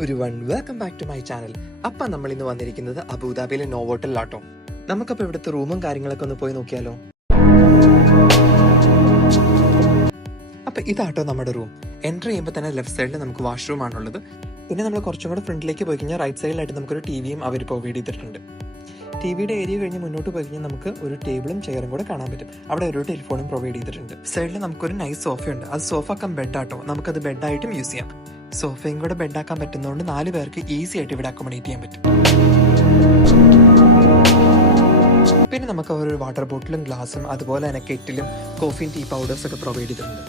Everyone, welcome back to my channel. അപ്പം നമ്മൾ ഇന്ന് വന്നിരിക്കുന്നത് അബുദാബിയിലെ നോവോട്ടലിലാട്ടോ. നമുക്കപ്പോൾ ഇവിടുത്തെ റൂമും കാര്യങ്ങളൊക്കെ ഒന്ന് പോയി നോക്കിയാലോ. അപ്പം ഇതാട്ടോ നമ്മുടെ റൂം. എൻ്റർ ചെയ്യുമ്പോൾ തന്നെ ലെഫ്റ്റ് സൈഡിൽ നമുക്ക് വാഷ്റൂം ആണുള്ളത്. പിന്നെ നമ്മൾ കുറച്ചും കൂടെ ഫ്രണ്ടിലേക്ക് പോയി കഴിഞ്ഞാൽ റൈറ്റ് സൈഡിലായിട്ട് നമുക്കൊരു ടിവിയും അവർ പ്രൊവൈഡ് ചെയ്തിട്ടുണ്ട്. ടിവിയുടെ ഏരിയ കഴിഞ്ഞ് മുന്നോട്ട് പോയി കഴിഞ്ഞാൽ നമുക്ക് ഒരു ടേബിളും ചെയറും കൂടെ കാണാൻ പറ്റും. അവിടെ ഒരു ടെലിഫോണും പ്രൊവൈഡ് ചെയ്തിട്ടുണ്ട്. സൈഡിൽ നമുക്കൊരു നൈസ് സോഫയുണ്ട്. അത് സോഫ കം ബെഡാട്ടോ. നമുക്കത് ബെഡായിട്ടും യൂസ് ചെയ്യാം. സോഫയും കൂടെ ബെഡാക്കാൻ പറ്റുന്നതുകൊണ്ട് 4 പേർക്ക് ഈസി ആയിട്ട് ഇവിടെ അക്കോമഡേറ്റ് ചെയ്യാൻ പറ്റും. പിന്നെ നമുക്ക് ഒരു വാട്ടർ ബോട്ടിലും ഗ്ലാസും അതുപോലെ തന്നെ കെറ്റിലും കോഫിയും ടീ പൗഡേഴ്സ് ഒക്കെ പ്രൊവൈഡ് ചെയ്തിട്ടുണ്ട്.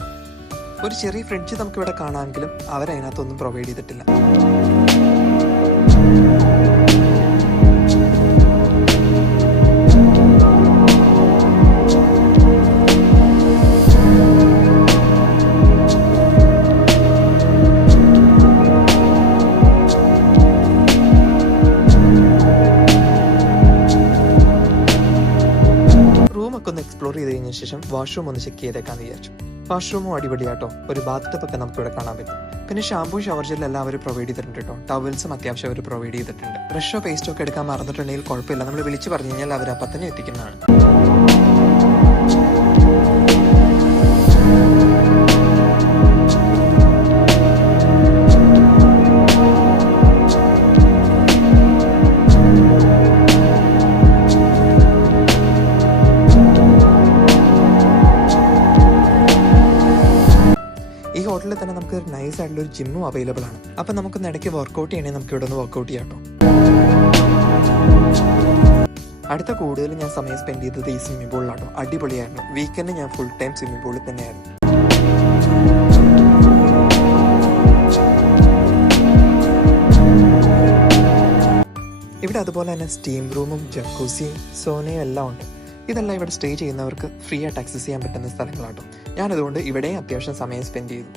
ഒരു ചെറിയ ഫ്രിഡ്ജ് നമുക്ക് ഇവിടെ കാണാമെങ്കിലും അവരതിനകത്തൊന്നും പ്രൊവൈഡ് ചെയ്തിട്ടില്ല. റൂമൊക്കെ ഒന്ന് എക്സ്പ്ലോർ ചെയ്ത് കഴിഞ്ഞ ശേഷം വാഷ്റൂം ഒന്ന് ചെക്ക് ചെയ്തേക്കാന്ന് വിചാരിച്ചു. വാഷ്റൂമും അടിപൊളിയാട്ടോ. ഒരു ബാത്ത് ടബ് ഒക്കെ നമുക്ക് ഇവിടെ കാണാൻ പറ്റും. പിന്നെ ഷാമ്പൂ ഷവർ ജെൽ എല്ലാം അവർ പ്രൊവൈഡ് ചെയ്തിട്ടുണ്ട് കേട്ടോ. ടവൽസും അത്യാവശ്യം അവർ പ്രൊവൈഡ് ചെയ്തിട്ടുണ്ട്. ബ്രഷോ പേസ്റ്റോ ഒക്കെ എടുക്കാൻ മറന്നിട്ടുണ്ടെങ്കിൽ കുഴപ്പമില്ല, നമ്മൾ വിളിച്ച് പറഞ്ഞു കഴിഞ്ഞാൽ അവർ അപ്പം തന്നെ എത്തിക്കുന്നതാണ്. ഈ ഹോട്ടലിൽ തന്നെ നമുക്ക് നൈസ് ആയിട്ടുള്ള ഒരു ജിമ്മും അവൈലബിൾ ആണ്. അപ്പം നമുക്കൊന്ന് ഇടയ്ക്ക് വർക്കൗട്ട് ചെയ്യണമെങ്കിൽ നമുക്ക് ഇവിടെ ഒന്ന് വർക്കൗട്ട് ചെയ്യാം കേട്ടോ. അടുത്ത കൂടുതൽ ഞാൻ സമയം സ്പെൻഡ് ചെയ്തത് ഈ സ്വിമ്മിംഗ് പൂളിലാട്ടോ. അടിപൊളിയായിരുന്നു. വീക്കെൻഡ് ഞാൻ ഫുൾ ടൈം സ്വിമ്മിംഗ് പൂളിൽ തന്നെയായിരുന്നു. ഇവിടെ അതുപോലെ തന്നെ സ്റ്റീം റൂമും ജക്കൂസിയും സോനയും എല്ലാം ഉണ്ട്. ഇതെല്ലാം ഇവിടെ സ്റ്റേ ചെയ്യുന്നവർക്ക് ഫ്രീ ആയിട്ട് ആക്സസ് ചെയ്യാൻ പറ്റുന്ന സ്ഥലങ്ങളാട്ടോ. ഞാനതുകൊണ്ട് ഇവിടെയും അത്യാവശ്യം സമയം സ്പെൻഡ് ചെയ്തു.